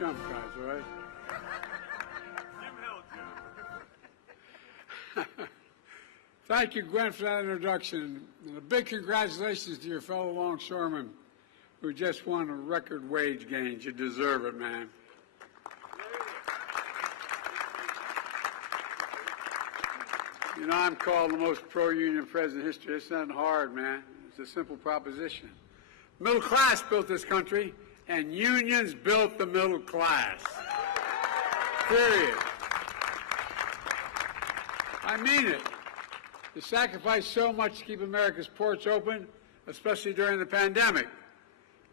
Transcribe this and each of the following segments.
Trump guys, all right? Thank you, Gwen, for that introduction. And a big congratulations to your fellow longshoremen who just won a record wage gains. You deserve it, man. You know, I'm called the most pro-union president in history. It's not hard, man. It's a simple proposition. Middle class built this country, and unions built the middle class. Period. I mean it. You sacrificed so much to keep America's ports open, especially during the pandemic.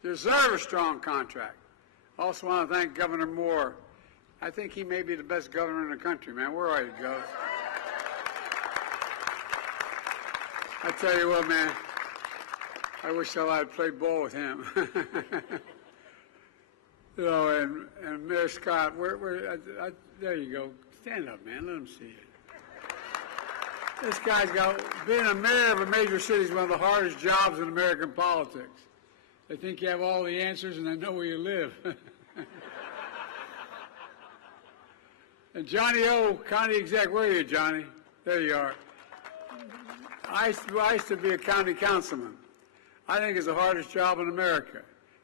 You deserve a strong contract. I also want to thank Governor Moore. I think he may be the best governor in the country, man. Where are you, Gov? I tell you what, man, I wish I had played ball with him. You know, and Mayor Scott, there you go. Stand up, man. Let him see you. This guy's got, being a mayor of a major city is one of the hardest jobs in American politics. They think you have all the answers and they know where you live. And Johnny O, county exec, where are you, Johnny? There you are. I used to be a county councilman. I think it's the hardest job in America.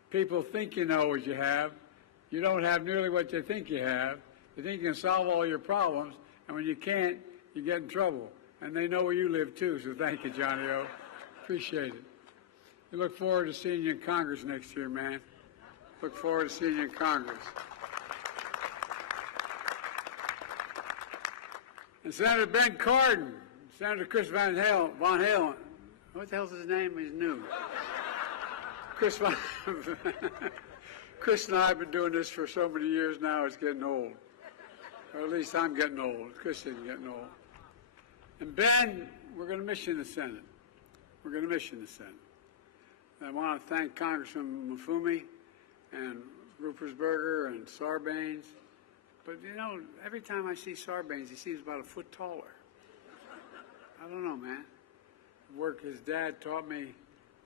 People think you know what you have. You don't have nearly what you think you have. You think you can solve all your problems, and when you can't, you get in trouble. And they know where you live, too, so thank you, Johnny O. Appreciate it. We look forward to seeing you in Congress next year, man. Look forward to seeing you in Congress. And Senator Ben Cardin, Senator Chris Von Halen. What the hell's his name? He's new. Chris and I have been doing this for so many years now, it's getting old. Or at least I'm getting old. Chris isn't getting old. And Ben, we're going to miss you in the Senate. We're going to miss you in the Senate. And I want to thank Congressman Mafumi and Ruppersberger and Sarbanes. But, you know, every time I see Sarbanes, he seems about a foot taller. I don't know, man. Work his dad taught me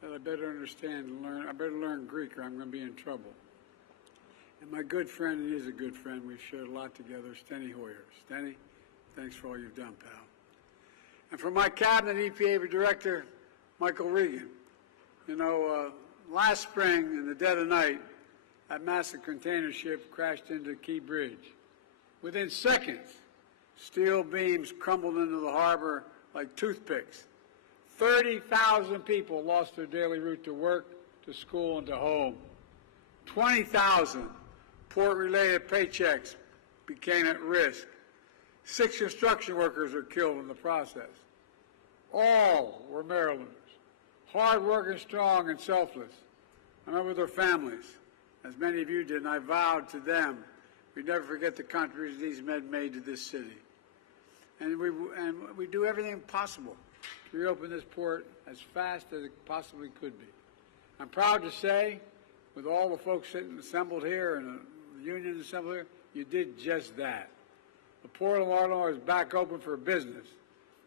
that I better understand and learn. I better learn Greek or I'm going to be in trouble. And my good friend, and he is a good friend, we've shared a lot together, Steny Hoyer. Steny, thanks for all you've done, pal. And for my cabinet EPA director, Michael Regan. You know, last spring in the dead of night, that massive container ship crashed into Key Bridge. Within seconds, steel beams crumbled into the harbor like toothpicks. 30,000 people lost their daily route to work, to school, and to home. 20,000 port-related paychecks became at risk. 6 construction workers were killed in the process. All were Marylanders, hard-working, strong, and selfless. I remember their families, as many of you did, and I vowed to them we'd never forget the contributions these men made to this city. And we do everything possible to reopen this port as fast as it possibly could be. I'm proud to say, with all the folks assembled here and the unions assembled here, you did just that. The Port of Baltimore is back open for business.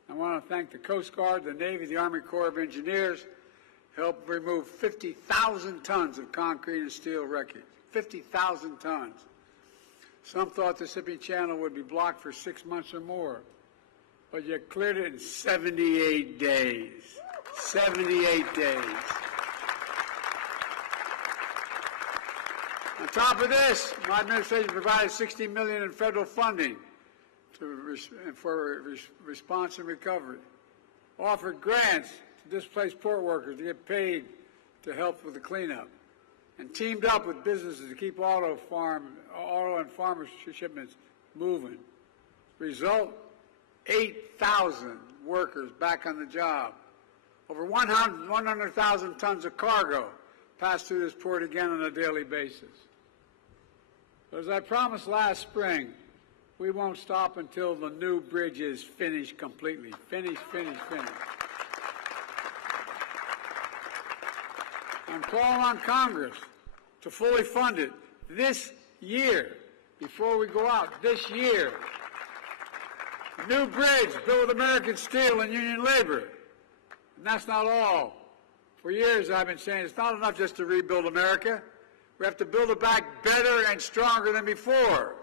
I want to thank the Coast Guard, the Navy, the Army Corps of Engineers, helped remove 50,000 tons of concrete and steel wreckage. 50,000 tons. Some thought the Mississippi Channel would be blocked for 6 months or more, but you cleared it in 78 days. 78 days. On top of this, my administration provided $60 million in federal funding for response and recovery, offered grants to displaced port workers to get paid to help with the cleanup, and teamed up with businesses to keep auto and farmer shipments moving. Result, 8,000 workers back on the job. Over 100,000 tons of cargo pass through this port again on a daily basis. But as I promised last spring, we won't stop until the new bridge is finished completely. Finished. I'm calling on Congress to fully fund it this year, before we go out, this year. New bridge built with American steel and union labor. And that's not all. For years I've been saying it's not enough just to rebuild America. We have to build it back better and stronger than before.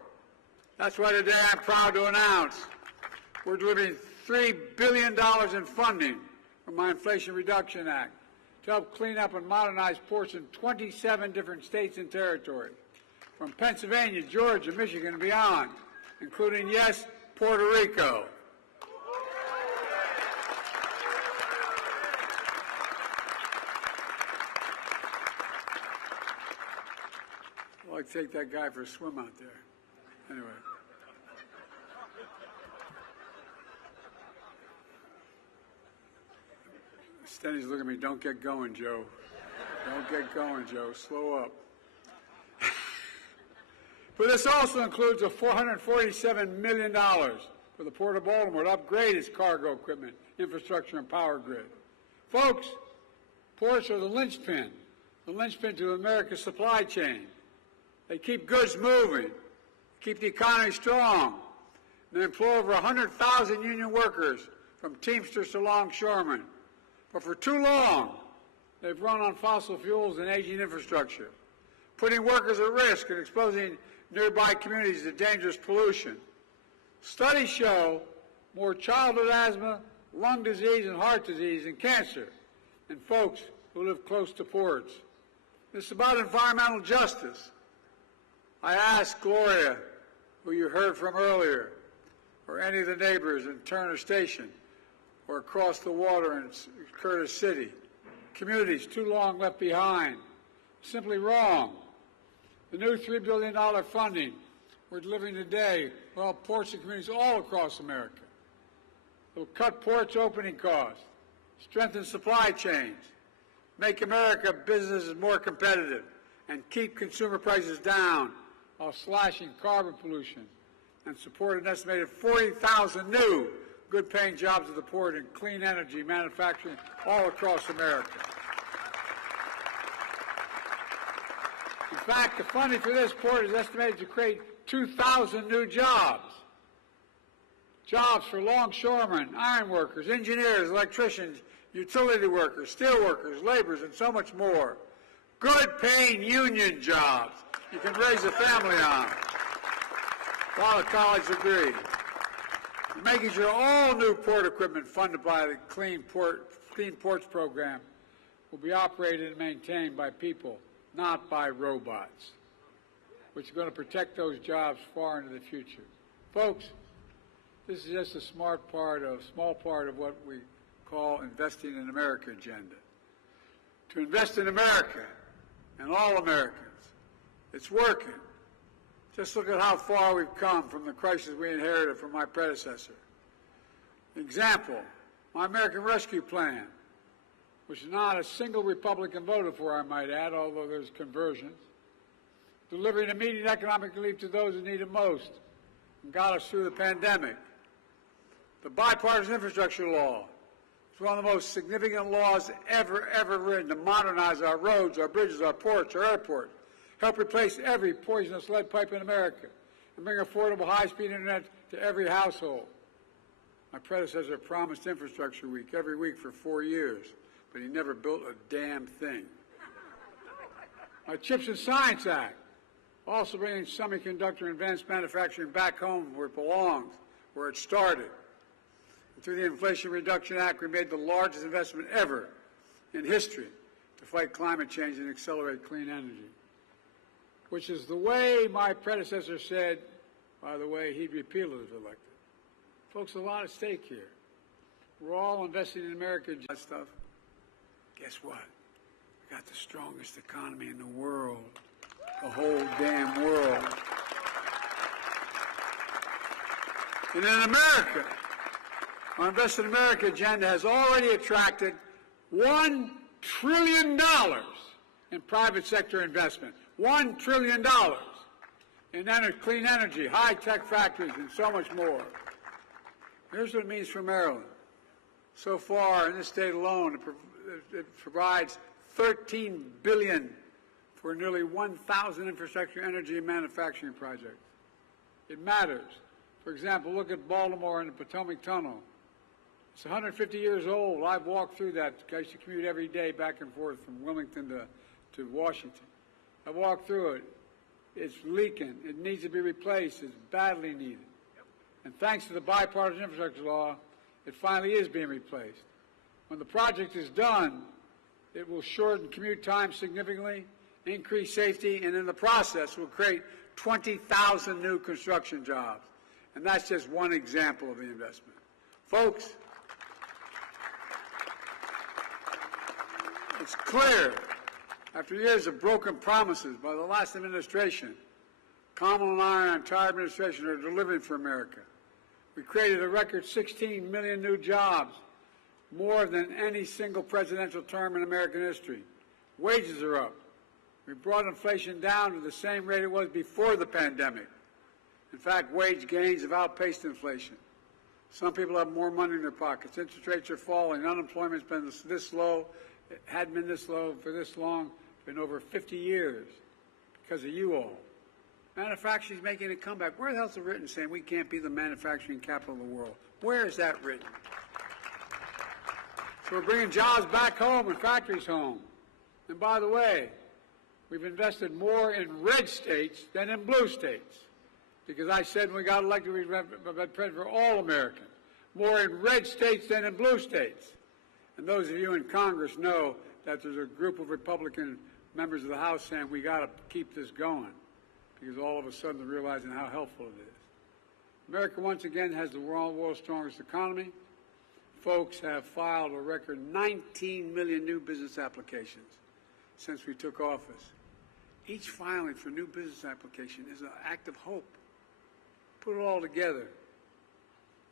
That's why today I'm proud to announce we're delivering $3 billion in funding from my Inflation Reduction Act to help clean up and modernize ports in 27 different states and territories, from Pennsylvania, Georgia, Michigan, and beyond, including, yes, Puerto Rico. I'd like to take that guy for a swim out there. Anyway. Stenny's looking at me, don't get going, Joe. Don't get going, Joe. Slow up. But this also includes a $447 million for the Port of Baltimore to upgrade its cargo equipment, infrastructure, and power grid. Folks, ports are the linchpin to America's supply chain. They keep goods moving, keep the economy strong, and they employ over 100,000 union workers, from Teamsters to longshoremen. But for too long, they've run on fossil fuels and aging infrastructure, putting workers at risk and exposing nearby communities to dangerous pollution. Studies show more childhood asthma, lung disease, and heart disease and cancer in folks who live close to ports. It's about environmental justice. I asked Gloria, who you heard from earlier, or any of the neighbors in Turner Station, or across the water in Curtis City, communities too long left behind, simply wrong. The new $3 billion funding we're delivering today will help ports and communities all across America. It will cut ports' opening costs, strengthen supply chains, make America businesses more competitive, and keep consumer prices down while slashing carbon pollution, and support an estimated 40,000 new good-paying jobs at the port in clean energy manufacturing all across America. In fact, the funding for this port is estimated to create 2,000 new jobs. Jobs for longshoremen, iron workers, engineers, electricians, utility workers, steel workers, laborers, and so much more. Good-paying union jobs you can raise a family on. While a college degree. Making sure all new port equipment funded by the Clean Ports program will be operated and maintained by people, not by robots, which are going to protect those jobs far into the future. Folks, this is just a small part of what we call investing in America agenda. To invest in America and all Americans. It's working. Just look at how far we've come from the crisis we inherited from my predecessor. Example, my American Rescue Plan, which not a single Republican voted for, I might add, although there's conversions, delivering immediate economic relief to those who need it most and got us through the pandemic. The bipartisan infrastructure law is one of the most significant laws ever written to modernize our roads, our bridges, our ports, our airports, help replace every poisonous lead pipe in America, and bring affordable high-speed internet to every household. My predecessor promised Infrastructure Week every week for 4 years, but he never built a damn thing. My Chips and Science Act, also bringing semiconductor and advanced manufacturing back home where it belongs, where it started. And through the Inflation Reduction Act, we made the largest investment ever in history to fight climate change and accelerate clean energy, which is the way my predecessor said, by the way, he'd repeal it if elected. Folks, a lot at stake here. We're all investing in America and that stuff. Guess what? We got the strongest economy in the world, the whole damn world. And in America, our Invest in America agenda has already attracted $1 trillion in private sector investment. $1 trillion in clean energy, high-tech factories, and so much more. Here's what it means for Maryland. So far, in this state alone, it provides $13 billion for nearly 1,000 infrastructure, energy, and manufacturing projects. It matters. For example, look at Baltimore and the Potomac Tunnel. It's 150 years old. I've walked through that. I used to commute every day back and forth from Wilmington to Washington. I walked through it. It's leaking. It needs to be replaced. It's badly needed. And thanks to the bipartisan infrastructure law, it finally is being replaced. When the project is done, it will shorten commute time significantly, increase safety, and in the process will create 20,000 new construction jobs. And that's just one example of the investment. Folks, it's clear, after years of broken promises by the last administration, Kamala and I and our entire administration are delivering for America. We created a record 16 million new jobs, more than any single presidential term in American history. Wages are up. We brought inflation down to the same rate it was before the pandemic. In fact, wage gains have outpaced inflation. Some people have more money in their pockets. Interest rates are falling. Unemployment's been this low. It hadn't been this low for this long. It's been over 50 years because of you all. Manufacturing's making a comeback. Where the hell's it written saying we can't be the manufacturing capital of the world? Where is that written? So we're bringing jobs back home and factories home. And by the way, we've invested more in red states than in blue states. Because I said when we got elected, we'd president for all Americans. More in red states than in blue states. And those of you in Congress know that there's a group of Republican members of the House saying we got to keep this going. Because all of a sudden they're realizing how helpful it is. America once again has the world's strongest economy. Folks have filed a record 19 million new business applications since we took office. Each filing for new business application is an act of hope. Put it all together.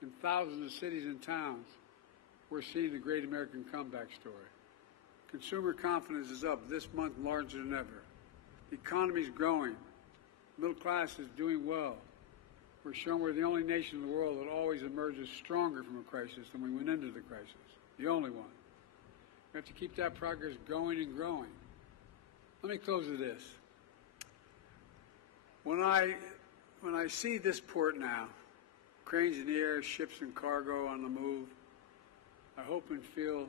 In thousands of cities and towns, we're seeing the great American comeback story. Consumer confidence is up this month larger than ever. The economy is growing. Middle class is doing well. We're showing we're the only nation in the world that always emerges stronger from a crisis than we went into the crisis. The only one. We have to keep that progress going and growing. Let me close with this. When I see this port now, cranes in the air, ships and cargo on the move, I hope and feel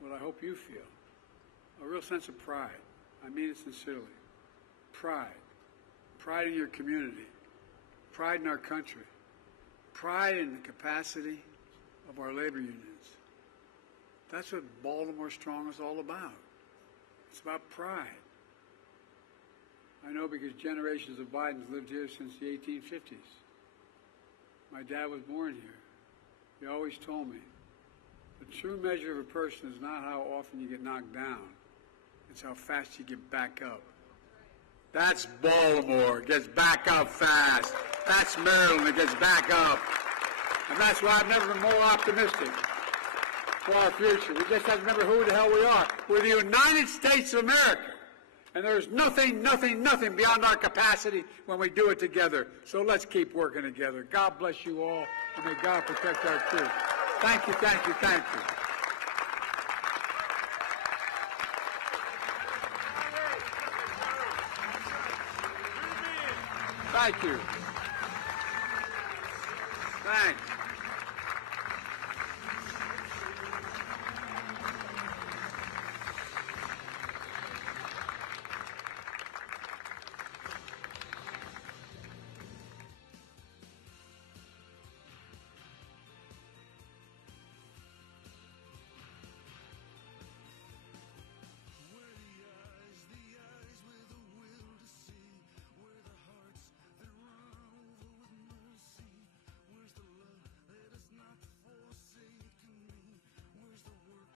what I hope you feel. A real sense of pride. I mean it sincerely. Pride. Pride in your community. Pride in our country. Pride in the capacity of our labor unions. That's what Baltimore Strong is all about. It's about pride. I know because generations of Bidens lived here since the 1850s. My dad was born here. He always told me, the true measure of a person is not how often you get knocked down. It's how fast you get back up. That's Baltimore. It gets back up fast. That's Maryland. It gets back up. And that's why I've never been more optimistic for our future. We just have to remember who the hell we are. We're the United States of America. And there's nothing beyond our capacity when we do it together. So let's keep working together. God bless you all, and may God protect our troops. Thank you, thank you, thank you. Thank you. Thanks.